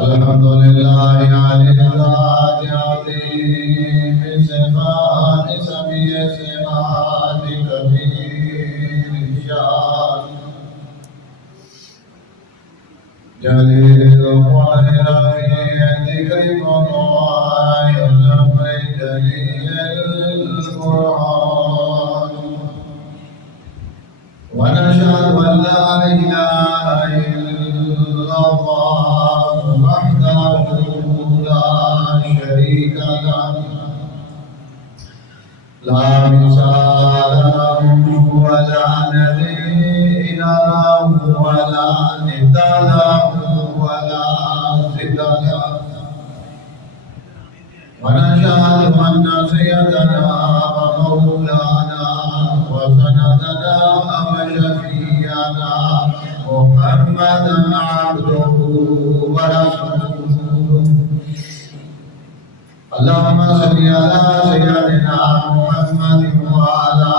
الحمد لله على الذات عظيم صفات سميع صفات كبير الشان جليل القدر رفيع ذكر وضعاء الأمر جليل القرآن ونشهد أن لا إله إلا الله وحده لا شريك له لا مثال له ولا نظير له ولا ند له ولا ضد له ونشهد أن سيدنا ومولانا وسندنا وشفيعنا محمدا عبده ورسوله اللهم صل على سيدنا محمد وعلى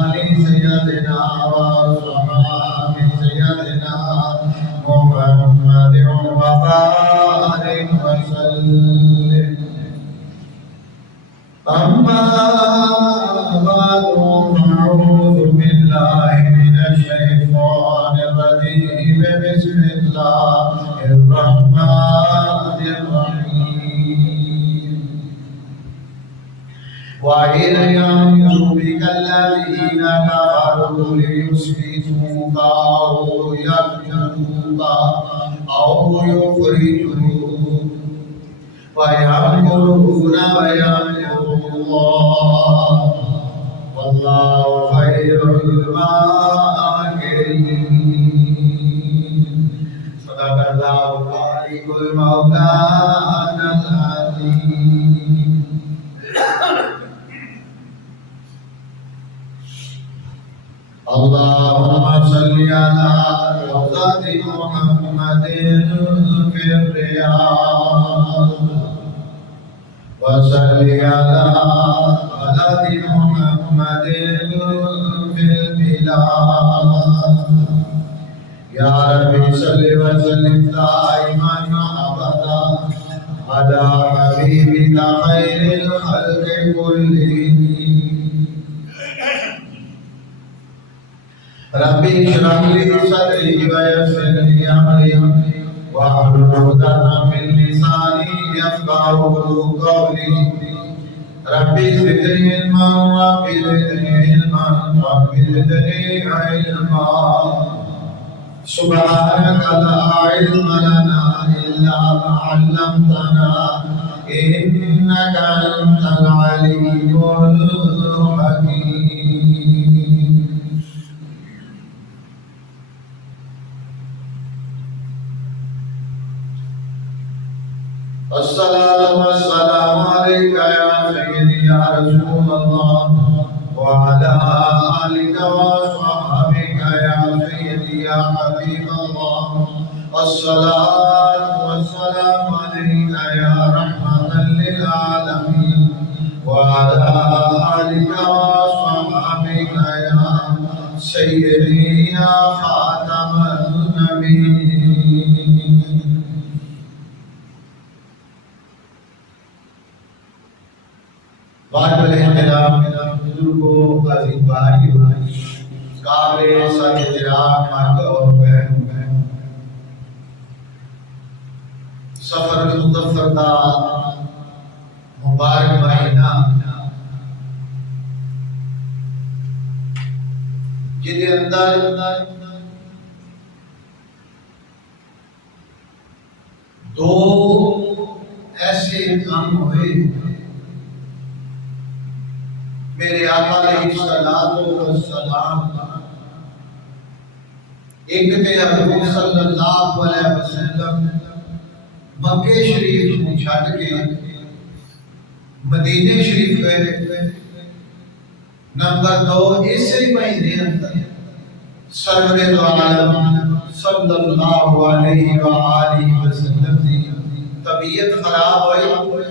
آل سيدنا وصحبه سيدنا محمد وبارك وسلم أما بعد فأعوذ بالله من الشيطان الرجيم بسم الله الرحمن الرحيم وإذ يمكر بك الذين كفروا ليثبتوك أو يقتلوك أو يخرجوك ويمكرون ويمكر الله والله خير الماكرين صدق الله العلي المولانا العظيم اللهم صل على روضة محمد في الرياض وصل على بلد محمد في البلاد يا ربي صل وسلم دائما ابدا على حبيبك خير الخلق كلهم ربي اشرح لي صدري ويسر لي امري واحلل عقدة من لساني يفقهوا قولي ربي زدني علما ربي زدني علما ربي زدني علما سبحانك لا علم لنا الا ما علمتنا انك انت العليم الحكيم الصلاة والسلام عليك يا سيدي يا رسول الله وعلى آلك وصحبك يا سيدي يا حبيب الله الصلاة والسلام عليك يا رحمة للعالمين وعلى آلك وصحبك يا سيدي يا خاتم النبيين واجب احترام بزرگوں عزیز بھائیوں قابل احترام مرد اور بہن سفر مظفر کا مبارک مہینہ جن اندر دو ایسے کام ہوئے میرے آقا علیہ الصلوۃ والسلام ایک تے حضور صلی اللہ علیہ وسلم مکہ شریف کو چھڈ کے مدینے شریف گئے نمبر 2 اسی مہینے اندر سرور دو عالم صلی اللہ علیہ وآلہ وسلم دی طبیعت خراب ہوئی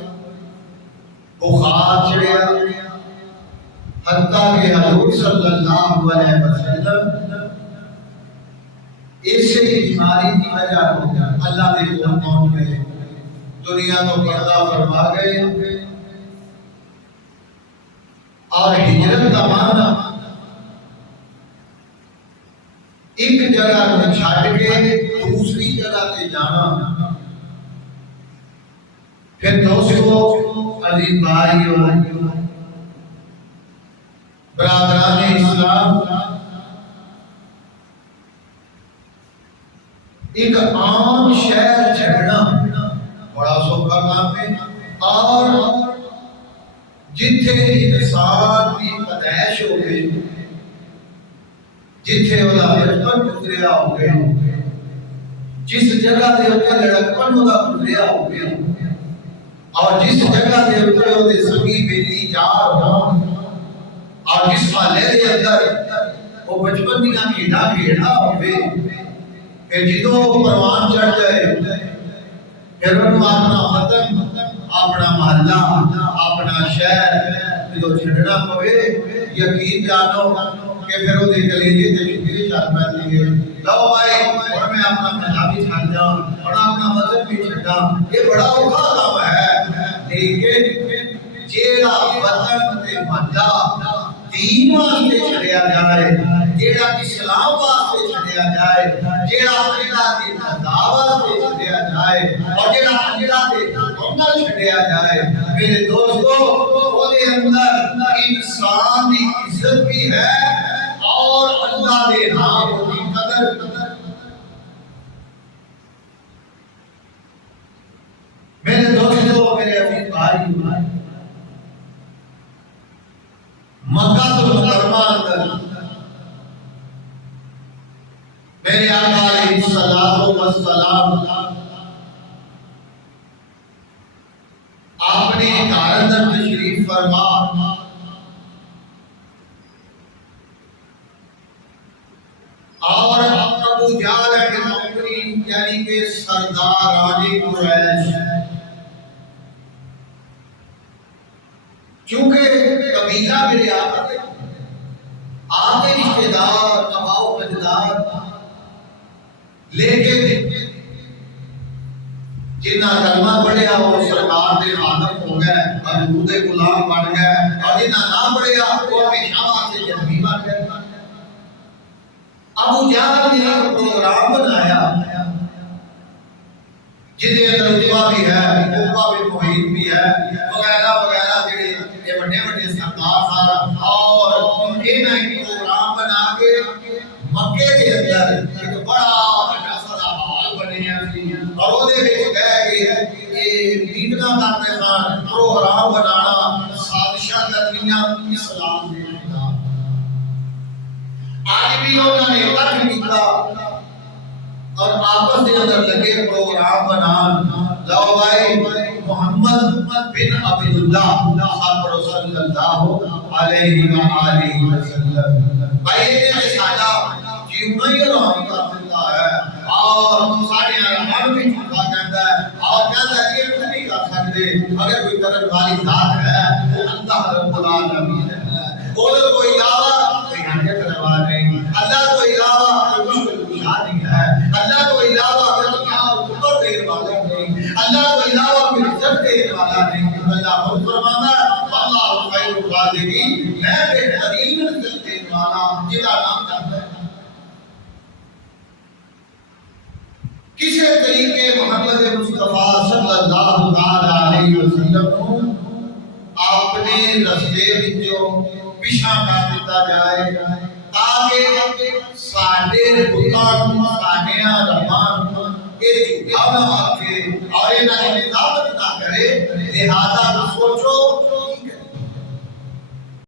بخار چڑھیا حتیٰ کہ حضور صلی اللہ علیہ وسلم اسی بیماری کی وجہ اللہ نے قرآن میں دنیا کو پردہ فرما گئے اور ہجرت کا معنی ایک جگہ کو چھاٹ کے دوسری جگہ سے جانا۔ پھر دوستو عزیز بھائیو برادران اسلام، ایک عام شہر چھڑنا بڑا سوکھا کام ہے، اور جتھے انسان کی پیدائش ہو گئی، جتھے وہ بچپن گزریا ہو گیا، جس جگہ دے اوپر لڑکپن وہ گزریا ہو گیا، اور جس جگہ دے اوپر وہ سنگی بیلی یار ہون، اور جس محلے دے اندر وہ بچپن دیاں کھیڈاں کھیڈا ہوئے، کہ جدوں پروان چڑھ جائے پھر انہوں اپنا وطن، اپنا محلہ، اپنا شہر جدوں چھڈنا پوے، یقین جانو کہ پھر وہ کلیجے تے شکریہ چل پہ گے، لو بھائی اور میں اپنا مذہب چھڑ جاؤں اور اپنا مذہب بھی چھڑا، یہ بڑا اوکھا کام ہے۔ لیکن جیڑا وطن تے محلہ دین واسطے چھڑیا جائے، جیڑا اسلام واسطے چھڑیا جائے، جیڑا اللہ کی رضا واسطے چھڑیا جائے، اور جیڑا اللہ کے عمل چھڑیا جائے، میرے دوستو وہ دے اندر انسان کی عزت بھی ہے اور اللہ دے نام کی قدر۔ میرے دوستو، میرے عزیز بھائی، مکہ المکرمہ اندر میرے آقا علیہ الصلوۃ والسلام اپنے گھر اندر تشریف فرما اور ابو جہل کے نوکری یعنی کہ سرداران قریش، چونکہ قبیلہ میرے آقا کے رشتہ دار آباء و اجداد، لیکن جنہ کلمہ پڑھیا وہ سرکار دے خادم ہو گئے، حضور دے غلام بن گئے، اور جنہ نہ پڑھیا وہ ہمیشہ واسطے جہنمی بن گئے۔ ابو جہل نے ایک پروگرام بنایا جدے اندر عتبہ بھی ہے، عقبہ بن معیط بھی ہے، وغیرہ وغیرہ جڑے یہ بڑے بڑے سردار سارا، اور انہیں ایک پروگرام بنا کے مکے کے اندر ایک بڑا بڑا سارا حال بنیا سی، اور وہ دے وچ کہہ کے یہ میٹنگاں کرتے سن، پروگرام بنانا، سازشاں کرنیاں اسلام دے خلاف۔ آج بھی انہوں نے اکٹھ کیتا اور آپس کے اندر لگے پروگرام بنان، لو بھائی محمد بن عبداللہ صاحب صلی اللہ علیہ وآلہ وسلم بھائی یہ سادہ جیونا ہی آرام کرتا ہے، اور سارے آرام بھی چھوٹا کہتا ہے، اور کہتا ہے یہ نہیں کر سکتے، اگر کوئی قدر والی ذات ہے وہ اللہ رب العالمین ہے، بولے کوئی علاوہ کوئی حاجت روا نہیں، اللہ کو علاوہ کوئی مشکل کشا نہیں ہے، اللہ کو علاوہ کوئی اوپر دیر والا نہیں، اللہ کو علاوہ کوئی عزت دیر والا نہیں۔ اللہ خود فرماتا ہے اللہ خیر الرازقین، میں بہترین عزت دیر والا جدا نام کرتا ہے۔ کسی طریقے محمد مصطفیٰ صلی اللہ علیہ وسلم کو اپنے رستے وچوں پیچھا کر دیتا جائے تاکہ ساڈے بتاں ساڈیاں رباں یہ جھوٹا نہ آکھے اور انہاں دی ثابت نہ کرے، لہذا سوچو